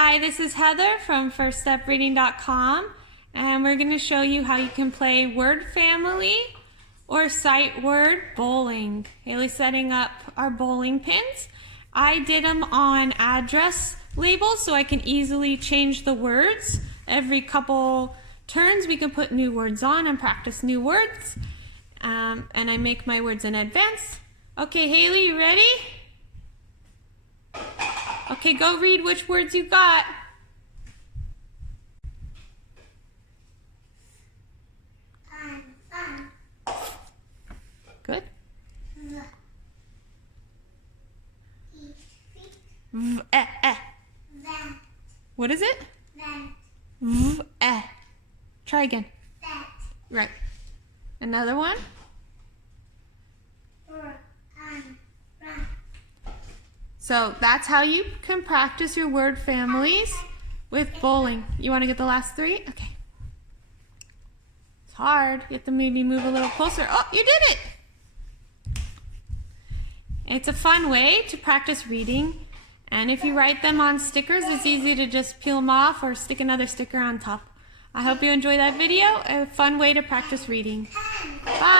Hi, this is Heather from FirstStepReading.com, and we're going to show you how you can play word family or sight word bowling. Haley's setting up our bowling pins. I did them on address labels so I can easily change the words. Every couple turns we can put new words on and practice new words. And I make my words in advance. Okay, Haley, you ready? Okay, go read which words you got. Good. What is it? Try again. Right. Another one. So that's how you can practice your word families with bowling. You want to get the last three? Okay. It's hard. You have to maybe move a little closer. Oh, you did it! It's a fun way to practice reading. And if you write them on stickers, it's easy to just peel them off or stick another sticker on top. I hope you enjoy that video. A fun way to practice reading. Bye!